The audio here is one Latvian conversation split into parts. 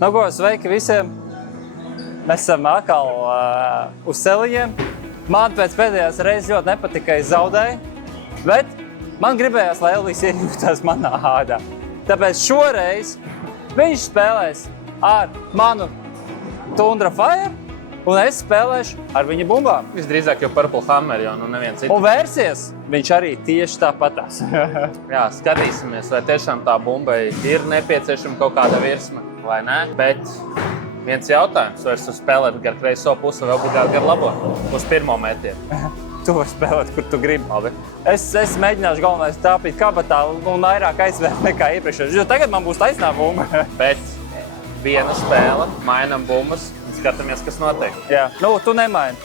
Nu, ko, sveiki visiem! Mēs esam atkal uz celiņiem. Man pēc pēdējās reizes ļoti nepatika, ka es zaudēju, bet man gribējās, lai Elvis iejūtās manā ādā. Tāpēc šoreiz viņš spēlēs ar manu Tundra Fire, un es spēlēšu ar viņa bumbām. Visdrīzāk jau Purple Hammer, jo nu neviens cits. Un vērsies viņš arī tieši tāpatās. Jā, skatīsimies, vai tiešām tā bumbai ir nepieciešama kaut kāda virsma, vai ne? Bet viens jautājums, vai es spēlēt gar kreiso pusi vai obligāti gar labo uz pirmo mētienu? Tu vari spēlēt, kur tu gribi. Labi. Es mēģināšu galvenais tāpīt kabatā un vairāk aizvērt nekā iepriekšējais, jo tagad man būs taisnā bumba. Bet viena spēle, mainam bumbas un skatāmies, kas notiek. Jā, nu, tu nemaini.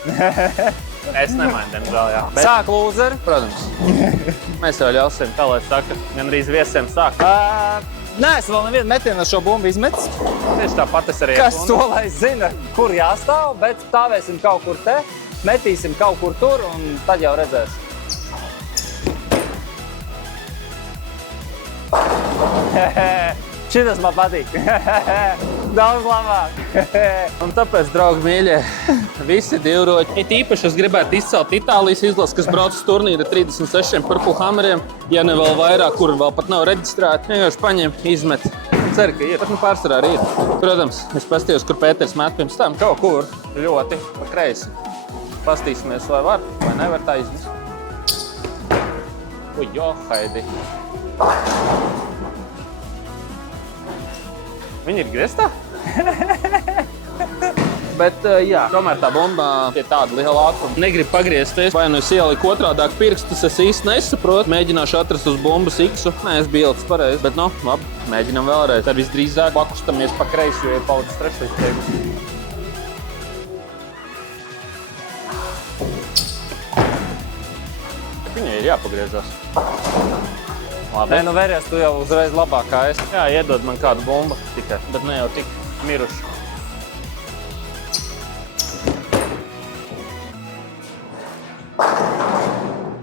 Es nemainu, diemžēl, jā. Bet, Sāk lūzeri. protams, mēs jau ļausim, kā lai saka, gandrīz viesiem sāk. Nē, es vēl nevienu metienu ar šo bumbu izmetis. Tieši tāpat es arī Kas to lai zina, kur jāstāv, bet stāvēsim kaut kur te, metīsim kaut kur tur un tad jau redzēs. Šitas man patīk. Daudz labāk. Un tāpēc, draugi mīļie, visi divroķi. It īpaši es gribētu izcelt Itālijas izlasi, kas brauc uz turnīru 36 Purple Hammeriem. Ja ne vēl vairāk, kuri vēl pat nav reģistrēti, vienkārši paņem, izmet. Ceru, ka ir. Bet nu pārsvarā arī ir. Protams, es pastījos, kur Pēters met pirms tam. Kaut kur ļoti pa kreisi. Pastīsimies, vai var, vai nevar tā izmest. Jo, Haidi. Viņi ir grieztā? Bet, jā, tomēr tā bumba pie tāda liela ātruma negrib pagriezties. Vai nu es ieliku otrādāk pirkstus, es īsti nesaprotu. Mēģināšu atrast uz bumbas X-u. Nē, es biju ielicis pareizi, bet nu, labi, mēģinam vēlreiz. Tad visdrīzāk pakustamies pa kreisi, jo ir palicis trešais teikums. Viņai ir jāpagriežas. Labi. Nē, nu vēries, tu jau uzreiz labāk kā es. Jā, iedod man kādu bumbu tikai, bet ne jau tik miruši.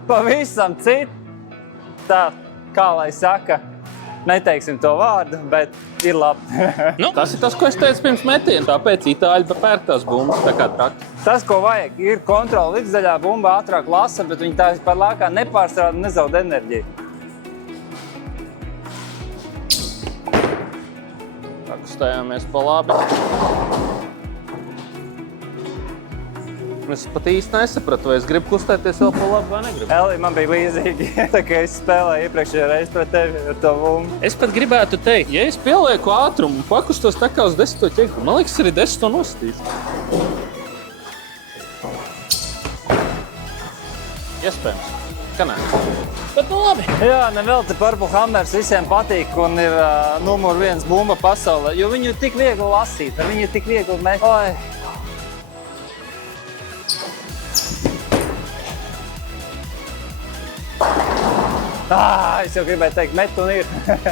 Pavisam citu. Tā, kā lai saka, neteiksim to vārdu, bet ir labi. Nu, tas ir tas, ko es teicu pirms metiena. Tāpēc itāļi pērk tās bumbas, tā kā traki. Tas, ko vajag, ir kontrola vidusdaļā, bumba ātrāk lasa, bet viņi tā par lākā nepārstrāda un nezaud enerģiju. Kustējāmies pa labi. Es pat īsti nesapratu, vai es gribu kustēties vēl pa labi vai negribu. Eli, man bija līdzīgi, tā kā es spēlēju iepriekšējā reizi pret tevi ar to bumbu. Es pat gribētu teikt, ja es pielieku ātrumu un pakustos tā kā uz 10. ķekru, man liekas, arī 10. nostīšu. Iespējams, ka nē. Bet nu labi. Jā, nevēl te Purple Hammers visiem patīk un ir numur 1 bumba pasaulē, jo viņu ir tik viegli lasīt, viņu ir tik viegli met. Oi. Es jau gribēju teikt, met un ir.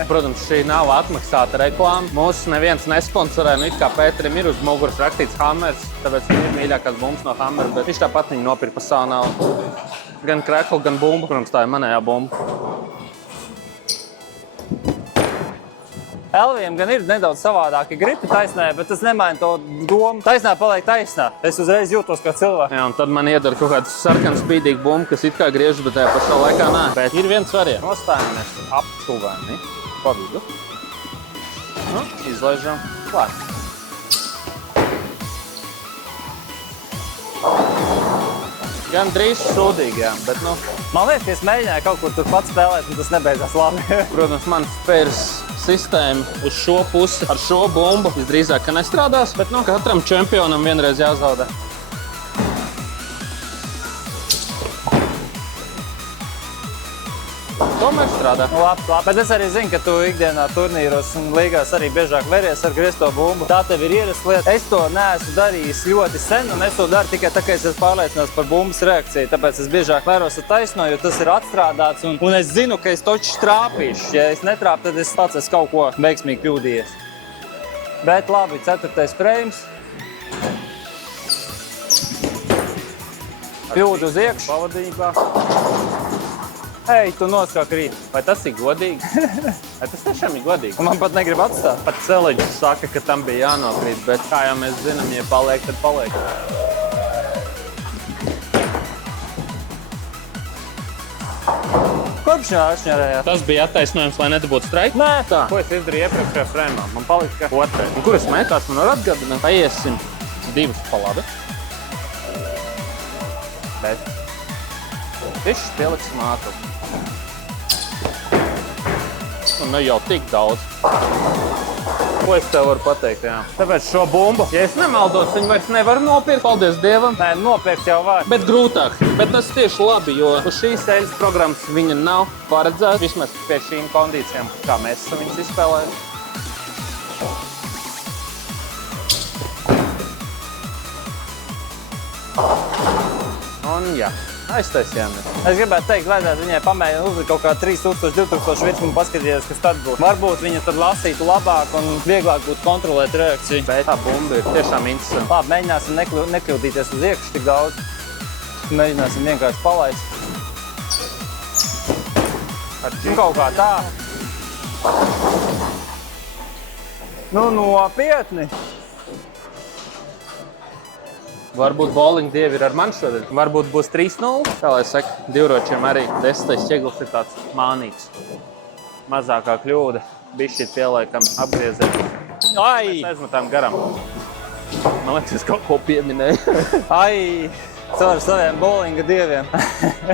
Protams, šī nav atmaksāta reklāma. Mūs neviens nesponsorē, nu it kā Pēterim ir uz muguras rakstīts Hammers, tāpēc viņi ir mīļākās bumbas no Hammer, bet viņš tāpat viņu nopirka pa savu naudu. Gan kreklu, gan bumbu, protams, tā ir manējā bumba. Elvijam gan ir nedaudz savādāki gripi taisnē, bet tas nemaina to domu. Taisnā paliek taisnā. Es uzreiz jūtos kā cilvēks. Jā, un tad man iedara kaut kāds sarkans spīdīgi bumba, kas it kā griežas, bet tajā pašā laikā nē. Bet ir viens variants. Nostājamies aptuveni pa vidu. Nu, izlaižam klāt. Gan drīz sūdīgi, jā, bet nu... Man liekas, ka es mēģināju kaut kur tur pats spēlēt, un tas nebeidzās labi. Protams, man spērs sistēma uz šo pusi ar šo bumbu visdrīzāk, ka nestrādās, bet nu, katram čempionam vienreiz jāzaudē. Tomēr strādā. Labi. Bet es arī zinu, ka tu ikdienā turnīros un līgās arī biežāk veries ar griezto bumbu. Tā tev ir ierasta lieta. Es to neesmu darījis ļoti sen, un es to daru tikai tā, ka es esmu pārliecināts par bumbas reakciju. Tāpēc es biežāk vēros ar taisno, jo tas ir atstrādāts, un es zinu, ka es toču trāpīšu. Ja es netrāpu, tad es pats esmu kaut ko veiksmīgi kļūdījies. Bet labi, 4. frames. Kļūdu uz iekšu. Pavadījumā. Ej, tu noskāk rīt. Vai tas ir godīgi? Vai tas tiešām ir godīgi? Un man pat negrib atstāt. Pat celiģis saka, ka tam bija jānokrīt, bet kā jau mēs zinām, ja paliek, tad paliek. Kopš jāšņarējāt? Tas bija attaisnojums, lai nedabūtu straiku? Nē, tā. Ko es izdarīju iepriekšējā frēmā? Man palika otrais. Un kur es metu? Tās man var atgādināt? Paiesim divas pa labi. Bet višķi pieliks mātu. Un nu jau tik daudz. Ko es tev varu pateikt, jā? Tāpēc šo bumbu, ja es nemaldos, viņu vairs nevaru nopirkt. Paldies Dievam. Nē, nopirkt jau var. Bet grūtāk. Bet tas tieši labi, jo uz šīs eļas programmas viņa nav paredzēta. Vismaz pie šīm kondīcijām, kā mēs esam viņus izspēlējuši. Un jā, aiztaisījāmies. Es gribētu teikt, vajadzētu viņai pamēģināt uzlikt kaut kā 3000, 2000 virsmu un paskatīties, kas tad būtu. Varbūt viņa tad lasītu labāk un vieglāk būtu kontrolēt reakciju. Bet tā bumba ir tiešām interesanta. Labi, mēģināsim nekļūdīties uz iekšu tik daudz. Mēģināsim vienkārši palaist. Kaut kā tā. Nu, nopietni. Varbūt bowling dievi ir ar mani šodien. Varbūt būs 3-0. Tā lai saka, divročiem arī 10. ķeglis ir tāds mānīgs. Mazākā kļūda. Bišķīt pieliekam apgriezēt. Ai! Mēs aizmetām garam. Man liekas, es kaut ko pieminēju. Ai! Caur saviem bowlinga dieviem.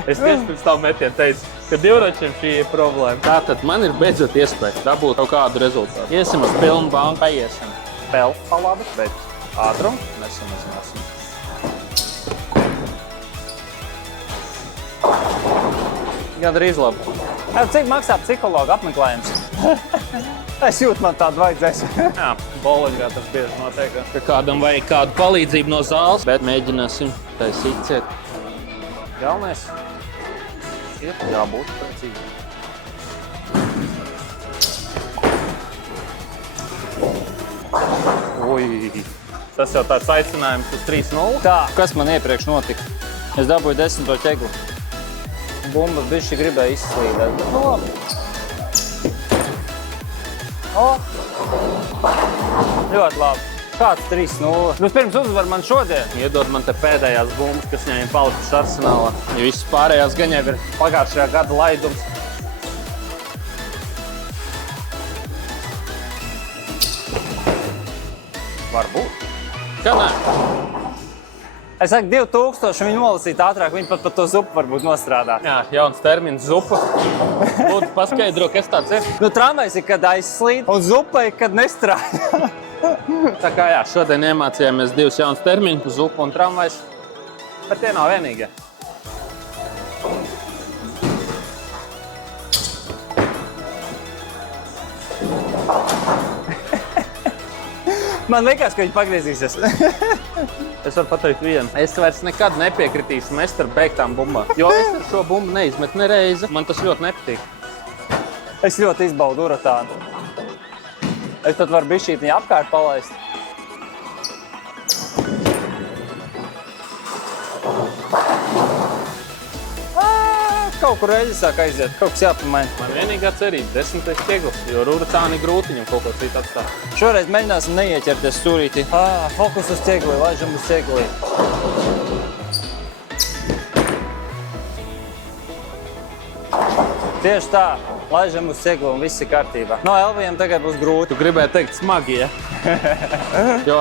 Es tieši pirms tavu metienu teicu, ka divročiem šī ir problēma. Tātad man ir beidzot iespēja dabūt kaut kādu rezultātu. Iesim uz pilnu banku, paiesim. Vēl pa labi. Bet ātrumu nesamazināsim. Gandrīz labi. Cik maksā psihologa apmeklējums? Es jūtu, man tādu vajadzēs. Jā, bowlingā tas bieži notiek. Ka kādam vajag kādu palīdzību no zāles, bet mēģināsim taisīt ciet. Galvenais ir jābūt precīzi. Ui, tas jau tāds aicinājums uz 3-0. Tā, kas man iepriekš notika? Es dabūju 10. ķegli. Bumba bišķi gribēja izslīdēt, bet nu labi. O! Ļoti labi. Kāds 3-0? Vispirms uzvar man šodien. Iedod man te pēdējās bumbas, kas viņiem palikušas arsenālā. Ja visas pārējās gan jau ir pagājušajā gada laidums. Varbūt. Kā nē? Es saku, 2000 viņi nolasīt ātrāk, viņi pat par to zupu varbūt nostrādāt. Jā, jauns termins zupa. Lūdzu, paskaidro, kas tāds ir. Nu, tramvajs ir, kad aizslīd, un zupa ir, kad nestrādā. Tā kā jā, šodien iemācījāmies divus jaunus terminus, zupa un tramvajs. Bet tie nav vienīgie. Man liekas, ka viņi pagriezīsies. Es varu pateikt vienu. Es vairs nekad nepiekritīšu mest ar beigtām bumbām. Jo es ar šo bumbu neizmetu nereizi. Man tas ļoti nepatīk. Es ļoti izbaudu uratānu. Es pat varu bišķīt viņu apkārt palaist. Kaut kur eļļa sāk aiziet, kaut kas jāpamaina. Man vienīgā cerība 10. ķeglis, jo ar uratāni grūti viņam kaut ko citu atstāt. Šoreiz mēģināsim neieķerties stūrītī. Fokus uz ķegli, laižam uz ķegli. Tieši tā, laižam uz ķegli un viss ir kārtībā. No Elvijam tagad būs grūti. Tu gribēji teikt smagi, ja? Jo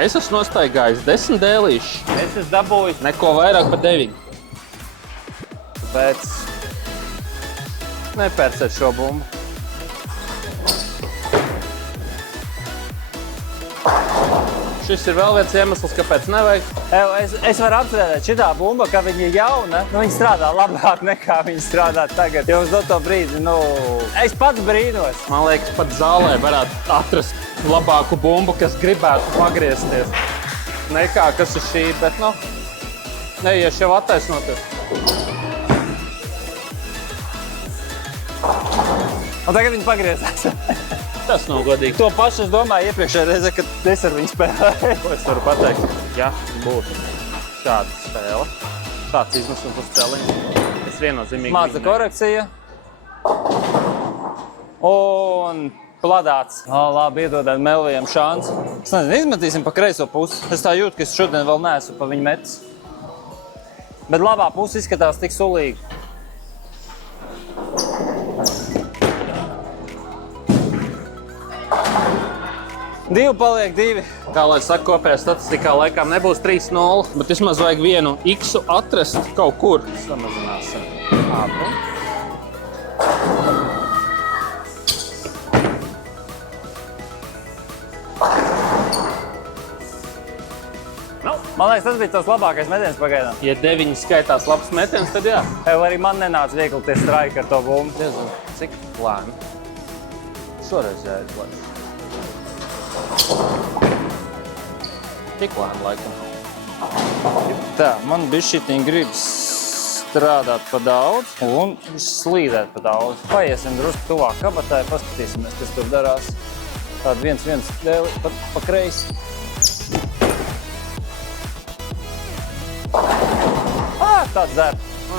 es esmu nostaigājis 10 dēlīšus. Es esmu dabūjis neko vairāk par 9. Tāpēc nepērciet šo bumbu. Šis ir vēl viens iemesls, kāpēc nevajag. Es varu apsvērdēt šitā bumba, ka viņa ir jauna. Nu, viņa strādā labāk nekā viņa strādā tagad. Jo uz doto brīdi, es pats brīnos. Man liekas, pat zālē varētu atrast labāku bumbu, kas gribētu pagriezties. Nekā, kas ir šī, bet neiešu jau attaisnoties. Un tagad viņi pagriezās. Tas nav godīgi. To pašu es domāju iepriekšējā reizē, kad es ar viņu spēlēju. Ko es varu pateikt? Ja būtu šāda spēle, šāds iznesums uz celiņu, es viennozīmīgi. Maza korekcija. Un pladāts. Labi, iedodēt Melvijam šansu. Es nezinu, izmetīsim pa kreiso pusi. Es tā jūtu, ka es šodien vēl neesmu pa viņu metis. Bet labā puse izskatās tik sulīgi. Divi paliek, divi. Kā lai saka, kopējā statistikā laikam nebūs 3-0, bet vismaz vajag vienu X atrast kaut kur. Samazināsim. Labi. Man liekas, tas bija tas labākais metiens pagaidām. Ja 9 skaitās labs metiens, tad jā. Arī man nenāca viegli tie straiki ar to bumbu. Diezgan, cik lēni. Šoreiz jāizlaiž. Tik lēni laikam. Tā, man bišķiņ gribas strādāt pa daudz un slīdēt pa daudz. Paiesim drusku tuvāk kabatai, paskatīsimies, kas tur darās. Tāda viens dēli pa kreisi. Tāds der.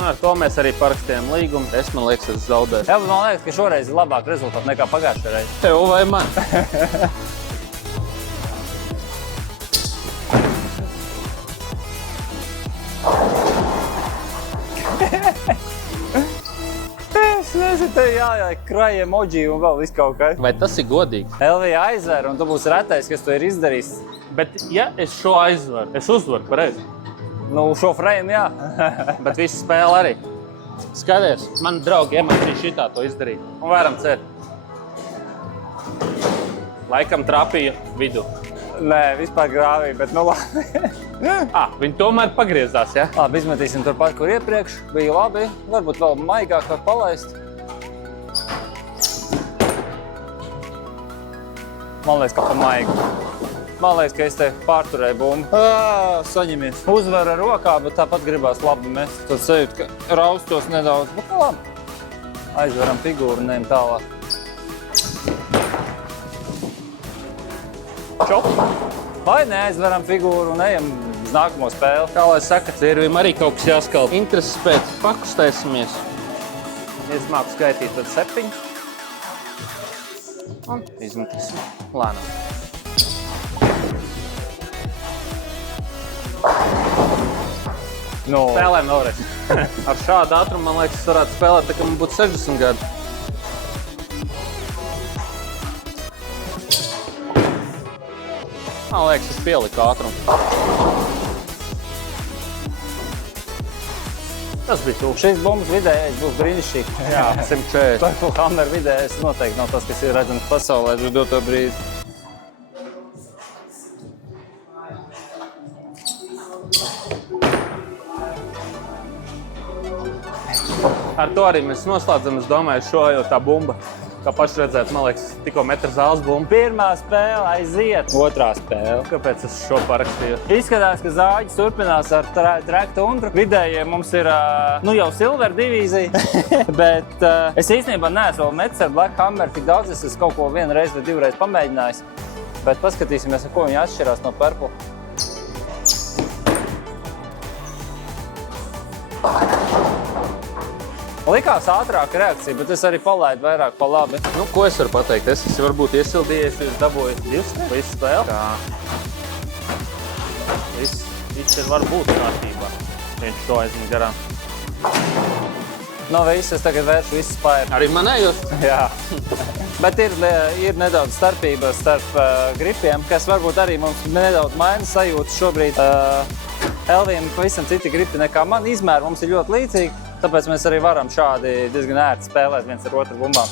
Ar to mēs arī parakstījām līgumu. Es, man liekas, es zaudēju. Jā, bet man liekas, ka šoreiz ir labāk rezultāti nekā pagājušajā reizē. Tev vai man? Es nezinu, te jāiek krāj emoji un vēl viss kaut kā. Vai tas ir godīgi? Elvija aizver un tu būsi retais, kas to ir izdarījis. Bet ja es šo aizvaru, es uzvaru pareizi. Nu, šo frame, jā. Bet visu spēli arī. Skaties, man draugi emocijas šitā to izdarīt. Un varam cert. Laikam trapīja vidu. Nē, vispār grāvīja, bet nu labi. Viņi tomēr pagriezās, ja? Labi, izmetīsim turpat, kur iepriekš. Bija labi. Varbūt vēl maigāk var palaist. Man liekas, ka pa maigu. Man liekas, ka es te pārturēju bumbu. Saņemies. Uzvaru ar rokā, bet tāpat gribās labi mest. Tad sajūt, ka raustos nedaudz. Bet labi. Aizveram figūru un ejam tālāk. Čop. Vai neaizveram figūru un ejam uz nākamo spēli. Kā lai saka, Cirvim arī kaut kas jāskalp. Intereses pēc pakustēsimies. Es māku skaitīt tad 7. Un izmetīsim lēnām. No. Spēlēm vēlreiz. Ar šādu ātrumu, man liekas, es varētu spēlēt, tā kā man būtu 60 gadi. Man liekas, es pieliku ātrumu. Tas bija tūk. Šis bumbas vidējais būs brīnišķīgi. Jā, 140. Purple Hammer vidējais noteikti nav tas, kas ir redzams pasaulē uz doto brīdi. Ar to arī mēs noslēdzam, es domāju, šo jau tā bumba. Kā paši redzēt, man liekas, tikko metra zāles bumba. Pirmā spēle aiziet. Otrā spēle. Kāpēc es šo parakstīju? Izskatās, ka zāģis turpinās ar track tundru. Vidējie mums ir nu jau silver divīzija, bet es īstenībā neesmu vēl metis ar Black Hammer tik daudz. Es kaut ko vienu reizi vai divreiz pamēģinājis. Bet paskatīsimies, ar ko viņi atšķirās no Purple. Likās ātrāka reakcija, bet es arī palaidu vairāk pa labi. Nu, ko es varu pateikt? Es esmu varbūt iesildījies, jūs dabūjat 2 spēles. Visu spēli? Jā. Viss ir varbūt kārtībā. Viņš šo aizņem garām. No viss, es tagad vēršu visu spēju. Arī manējos? Jā. Bet ir nedaudz starpība starp gripiem, kas varbūt arī mums nedaudz maina sajūtas šobrīd. Elvijam pavisam citi gripi nekā man. Izmēri mums ir ļoti līdzīgi, tāpēc mēs arī varam šādi diezgan ērti spēlēt viens ar otru bumbām.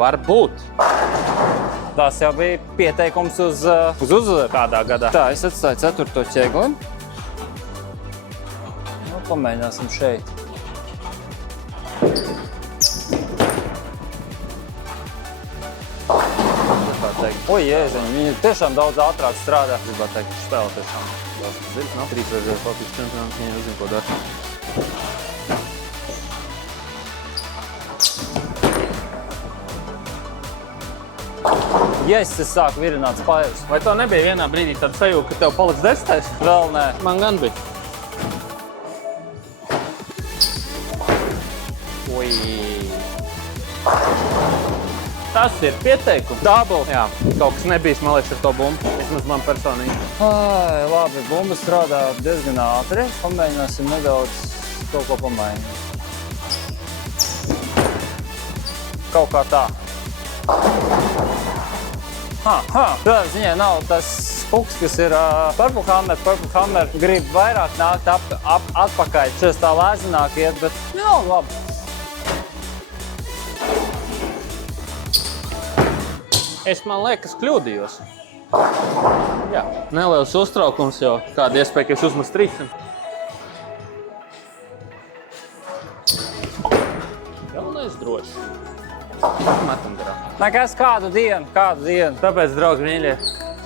Varbūt. Tas jau bija pieteikums uz uzvaru kādā gadā. Tā, es atstāju 4. ķegli. Nu, pamēģināsim šeit. Oi, Jēziņ, viņi tiešām daudz ātrāk strādā. Gribētu teikt, ka spēle tiešām daudz dziļi. No? 3 reizes Latvijas čempionāts, viņi uzzina, ko dara. Yes, es sāku virināt spēles. Vai tev nebija vienā brīdī tāda sajūta, ka tev paliks 10? Vēl nē. Man gan bija. Tas ir pieteikums. Double. Jā, kaut kas nebijis, man liekas, ar to bumbu. Vismaz man personīgi. Ai, labi, bumba strādā diezgan ātri. Pamēģināsim nedaudz kaut ko pamainīt. Kaut kā tā. Tādā ziņā nav tas puks, kas ir Purple Hammer. Purple Hammer grib vairāk nākt atpakaļ. Šis tā lēzināk iet, bet jā, labi. Es, man liekas, kļūdījos. Jā, neliels uztraukums jau. Kāda iespēja, ka es uzmestu 300. Galvenais droši. Metam garām. Nekas kādu dienu. Tāpēc, draugi mīļie,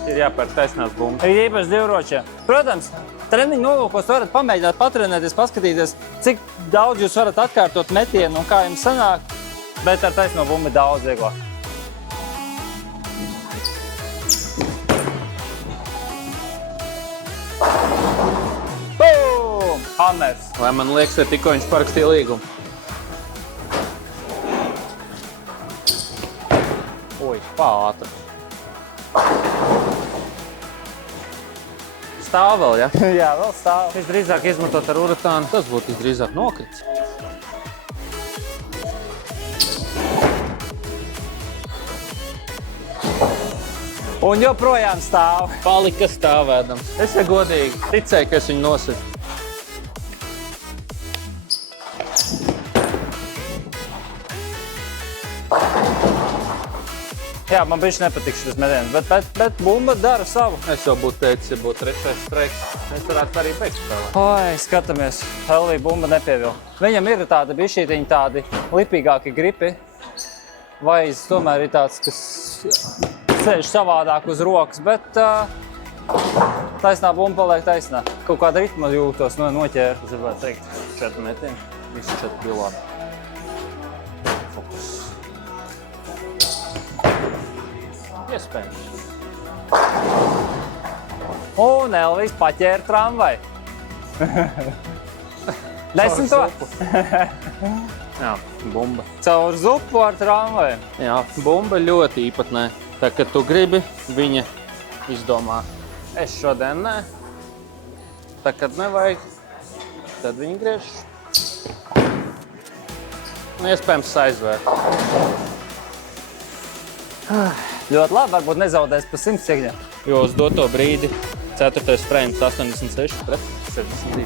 ir jāpērk taisnās bumbas. Ir īpaši divročiem. Protams, treniņu nolūkos varat pamēģināt patrenēties, paskatīties, cik daudz jūs varat atkārtot metienu un kā jums sanāk, bet ar taisno bumbu ir daudz vieglāk. Boom! Hammers! Lai man liekas, ka tikko viņš parakstīja līgumu. Ui, pātri. Stāv vēl, ja? Jā, vēl stāv. Visdrīzāk izmantot ar uratānu. Tas būtu visdrīzāk nokrits. Un joprojām stāv. Palika stāvēdams. Es, ja godīgi, ticēju, ka es viņu nositu. Jā, man bišķi nepatīk šis metiens, bet bumba dara savu. Es jau būtu teicis, ja būtu trešais streiks, es varētu arī beigt spēlēt. Oi, skatāmies. Helvī bumba nepievilk. Viņam ir tādi bišķītiņi tādi lipīgāki gripi. Vaiz tomēr ir tāds, kas sēž savādāk uz rokas, bet taisnā bumba paliek taisnā. Kaut kāda ritma jūtos noķēra. Es gribētu teikt, 4 metieni, visi 4 pilāri. Fokus. Iespējams. Un Elvis paķēra tramvai. 10 to? Jā, bumba. Caur zupu ar tramvai. Jā, bumba ļoti īpatnē. Tā, kad tu gribi, viņa izdomā. Es šodien nē. Tā, kad nevajag, tad viņa griež. Un iespējams aizvērt. Ļoti labi, varbūt nezaudēs pa 100 cigņiem. Jo uz doto brīdi 4. frames 86 pret 62.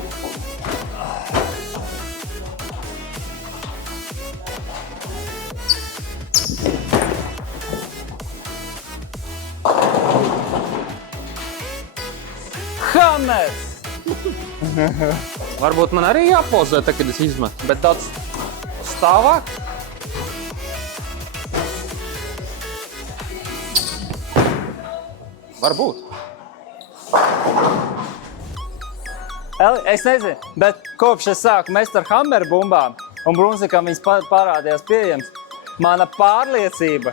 Hammers! Varbūt man arī jāpozē, tā, kad es izmetu, bet tāds stāvāk. Varbūt. Eli, es nezinu, bet kopš es sāku mest ar Hammer bumbām un Brunsvikam viņas parādījās pieejams, mana pārliecība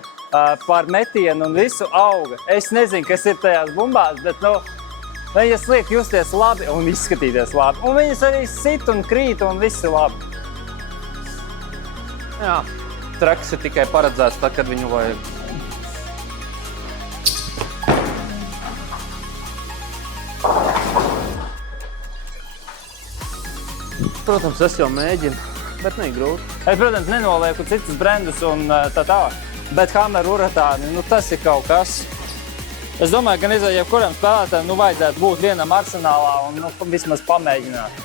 par metienu un visu auga. Es nezinu, kas ir tajās bumbās, bet viņas liek justies labi un izskatīties labi. Un viņas arī sit un krīt un viss ir labi. Jā, traks ir tikai paredzēts tā, kad viņu vajag. Protams, es jau mēģinu, bet ne grūti. Es, protams, nenolieku citus brendus un tā. Bet Hammer uratāni, tas ir kaut kas. Es domāju, ka nezinu, jebkuram spēlētājam vajadzētu būt vienam arsenālā un vismaz pamēģināt.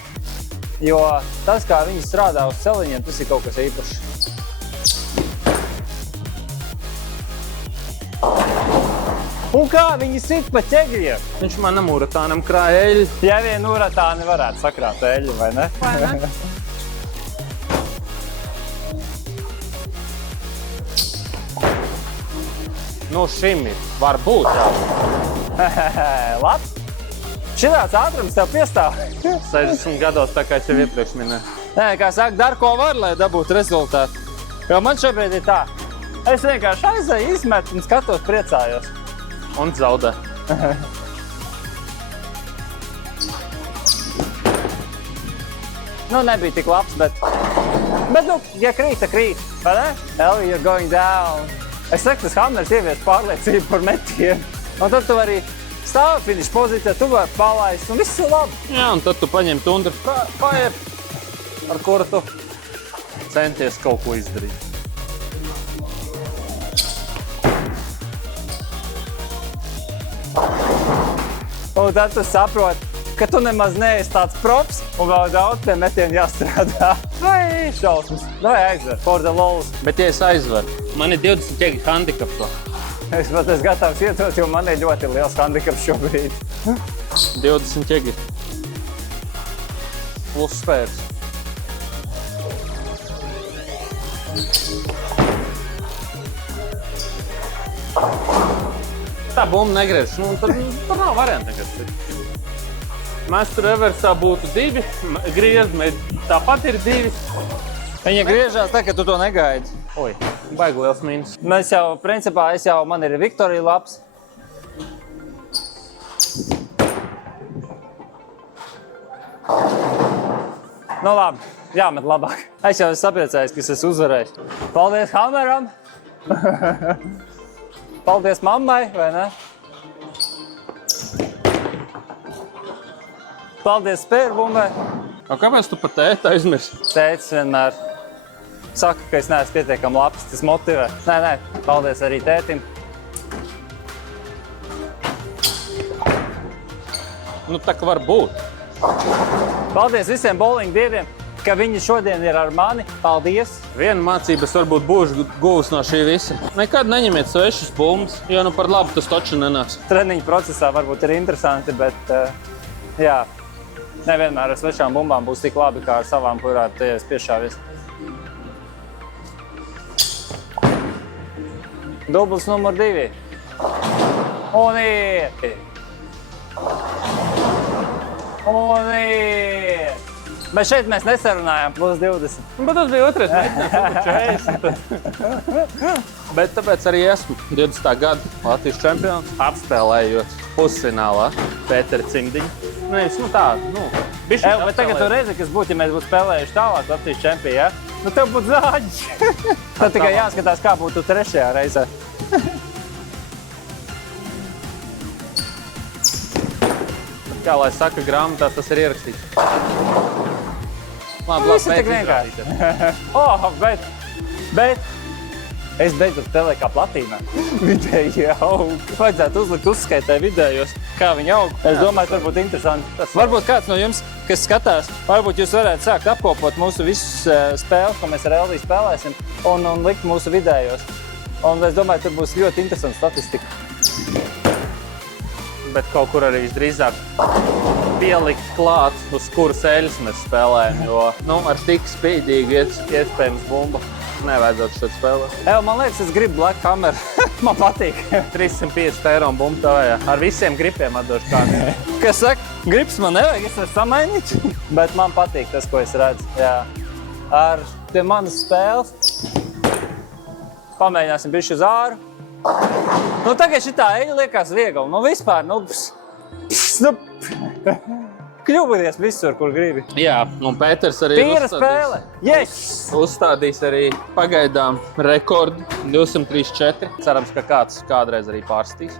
Jo tas, kā viņi strādā uz celiņiem, tas ir kaut kas īpašs. Un kā viņi sit pa ķegļiem? Viņš manam uratānam krāja eļļu. Ja vien uratāni varētu sakrāt eļļu, vai ne? Vai ne? Nu, šim ir. Varbūt jau. Labi. Šitāds ātrums tev piestāv. 60 gados, tā kā es jau iepriekš minēju. Nē, kā saka, dar ko var, lai dabūtu rezultātu. Jo man šobrīd ir tā. Es vienkārši aizēju, izmetu un skatos, priecājos. Un zaudē. Nebija tik labs, bet ja krīt, tad krīt, vai ne? Ellie, you're going down. Es saku, tas hammers ievies pārliecību par metienu. Un tad tu vari stāvi finiša pozīcijā, tu vari palaist, un viss ir labi. Jā, un tad tu paņem tundru paēp, ar kuru tu centies kaut ko izdarīt. Un tad tu saproti, ka tu nemaz neesi tāds props, un vēl daudz pie metienu jāstrādā. Vai šausmas, vai aizver, for the lols. Bet ja es aizveru, man ir 20 ķegi handikaps. Es pat esmu gatavs ietot, jo man ir ļoti liels handikaps šobrīd. 20 ķegi. Plus spērs. Tā bumba negriež, nu tad nav varianti nekad. Mēs tur reversā būtu 2, griezme tāpat ir 2. Viņa griežās tā, ka tu to negaidi. Oi, baigi liels mīnus. Mēs jau, principā, man ir Viktorija laps. Nu labi, jāmet labāk. Es jau esmu sapriecējis, ka es esmu uzvarējis. Paldies Hammeram! Paldies mammai, vai ne? Paldies spērbumbai. Kāpēc tu par tēti aizmirsi? Tētis vienmēr saka, ka es neesmu pietiekami labs, tas motivē. Nē, paldies arī tētim. Nu, tā kā var būt. Paldies visiem bowling dieviem, ka viņi šodien ir ar mani. Paldies! Viena mācības varbūt būšu guvis no šī visa. Nekad neņemiet svešas bumbas, jo nu par labu tas taču nenāks. Treniņu procesā varbūt ir interesanti, bet jā, nevienmēr ar svešām bumbām būs tik labi, kā ar savām, kurā tajās piešāvies. Dubls numur 2. Un ir! Un ir! Bet šeit mēs nesarunājām plus 20. Bet tas bija otrais mēģinājums, 40. Bet tāpēc arī esmu 20. gada Latvijas čempions, apspēlējot pusfinālā Pētera Cimdiņu. Nevis, nu tā, bet tagad tu redzi, kas būtu, ja mēs būtu spēlējuši tālāk Latvijas čempionu, ja? Nu tev būtu zāģis. Tad tikai jāskatās, kā būtu 3. reizē. Kā lai saka grāmatās, tas ir ierakstīts. Labi, Viss ir tik vienkārši. Bet es beidzot spēlēju kā platīnā. Vidēji aug. Vajadzētu uzlikt uzskaitē vidējos, kā viņi aug. Es domāju, tas būtu interesanti. Varbūt kāds no jums, kas skatās, varbūt jūs varētu sākt apkopot mūsu visus spēles, ko mēs ar Elviju spēlēsim, un likt mūsu vidējos. Un es domāju, tur būs ļoti interesanta statistika. Bet kaut kur arī drīzāk pielikt klāt, uz kuras eļas mēs spēlējam, jo ar tik spīdīgu iespējams bumbu nevajadzētu šeit spēlēt. Man liekas, es gribu Black Hammer. Man patīk. 350 eiro bumbu tavējā. Ar visiem gripiem atdošu kādu. Kas saka, grips man nevajag, es varu samainīt. Bet man patīk tas, ko es redzu. Jā. Ar pie manas spēles pamēģināsim bišķi uz āru. Tagad šitā eļa liekas viegla. Vispār, kļuvies visur, kur gribi. Jā, un Pēters arī Tīra spēle. Yes! Uzstādīs arī pagaidām rekordu 234. Cerams, ka kāds kādreiz arī pārstīs.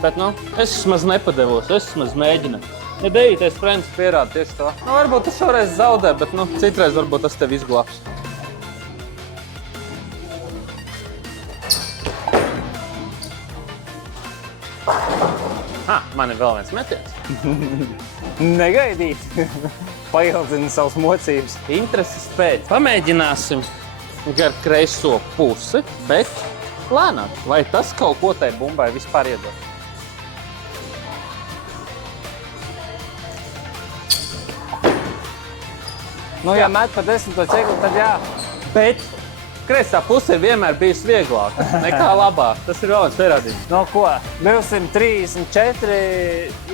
Bet, es vismaz nepadevos, es vismaz mēģināju. Ja 9. frens pierāda tieši to. Varbūt tu šoreiz zaudē, bet citreiz varbūt tas tevi izglābs. Man ir vēl viens metiens. Negaidīt. Paildzina savas mocības. Intereses pēc. Pamēģināsim gar kreiso pusi, bet lēnāk. Vai tas kaut ko tai bumbai vispār iedod? Ja met pa 10. ķegli, tad jā. Bet kreisā puse ir vienmēr bijusi vieglāka nekā labā. Tas ir vēl viens pierādījums. Ko? 234,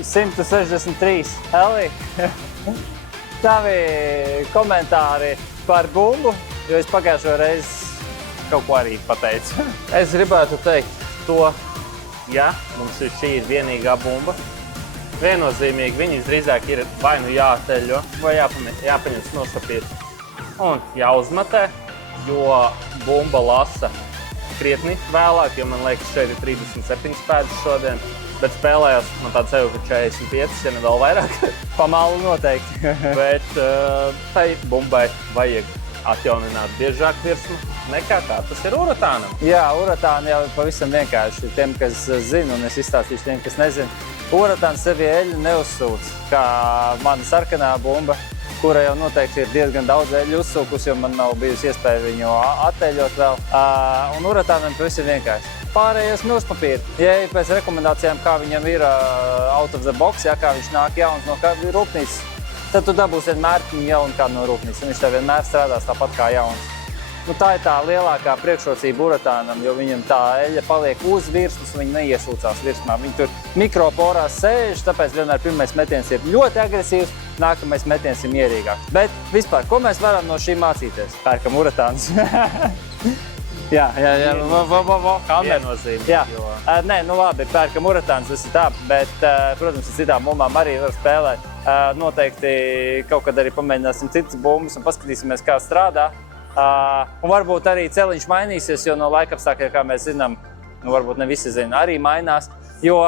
163. Elī, tavi komentāri par bumbu, jo es pagājušo reizi kaut ko arī pateicu. Es gribētu teikt to, ja mums šī ir vienīgā bumba, viennozīmīgi viņas drīzāk ir vai nu jāteļo, vai jāpaņem snošapīri un jāuzmatē, jo bumba lasa krietni vēlāk, jo man liekas, šeit ir 37 pēdas šodien, bet spēlējos man tāds sev, ka 45, ja ne vēl vairāk. Pamalu noteikti. Bet tai bumbai vajag atjaunināt biežāk virsmu nekā tā tas ir uratānam. Jā, uratāni jau pavisam vienkārši. Tiem, kas zina, un es izstāstīšu tiem, kas nezina, uratāns sevi eļļu neuzsūc, kā mana sarkanā bumba, kura jau noteikti ir diezgan daudz eļļu uzsūkus, jo man nav bijusi iespēja viņu atteļot vēl. Un uratānam pavisam vienkārši. Pārējais milzpapīri. Ja ir pēc rekomendācijām, kā viņam ir out of the box, ja, kā viņš nāk jauns no rūpnīcas, tad tu dabūsi vienmēr jaunu kādu no rūpnīcas. Viņš tev vienmēr strādās tāpat kā jauns. Nu, tā ir tā lielākā priekšrocība uratānam, jo viņam tā eļļa paliek uz virsmas, un viņa neiešūcās virsmā. Viņi tur mikroporās sēž, tāpēc vienmēr pirmais metiens ir ļoti agresīvs, nākamais metiens ir mierīgāks. Bet vispār, ko mēs varam no šī mācīties? Pērkam uratāns. Jā. Viennozīmīgi. Jā. Nē, nu labi, pērkam uratāns, tas ir tā, bet, protams, ar citām bumbām arī var spēlēt. Noteikti kaut kad arī pamēģināsim citas bumbas un paskatīsimies, kā strādā. Un varbūt arī celiņš mainīsies, jo no laikapstākļiem, kā mēs zinām, nu varbūt ne visi zina, arī mainās. Jo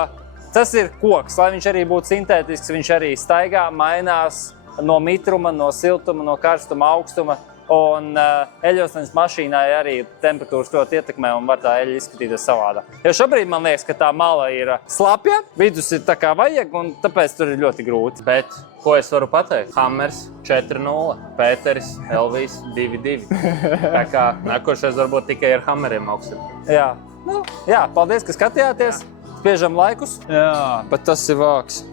tas ir koks, lai viņš arī būtu sintētisks, viņš arī staigā, mainās no mitruma, no siltuma, no karstuma, augstuma. Un eļļošanas mašīnai arī temperatūras ļoti ietekmē un var tā eļļa izskatīties savādāk. Jo šobrīd man liekas, ka tā mala ir slapja, vidus ir tā kā vajag un tāpēc tur ir ļoti grūti. Bet, ko es varu pateikt? Hammers 4-0, Pēteris, Elvijs 2-2. Tā kā nākošais varbūt tikai ar hammeriem augstiem. Jā, nu, jā, paldies, ka skatījāties. Spiežam laikus. Jā, bet tas ir vāks.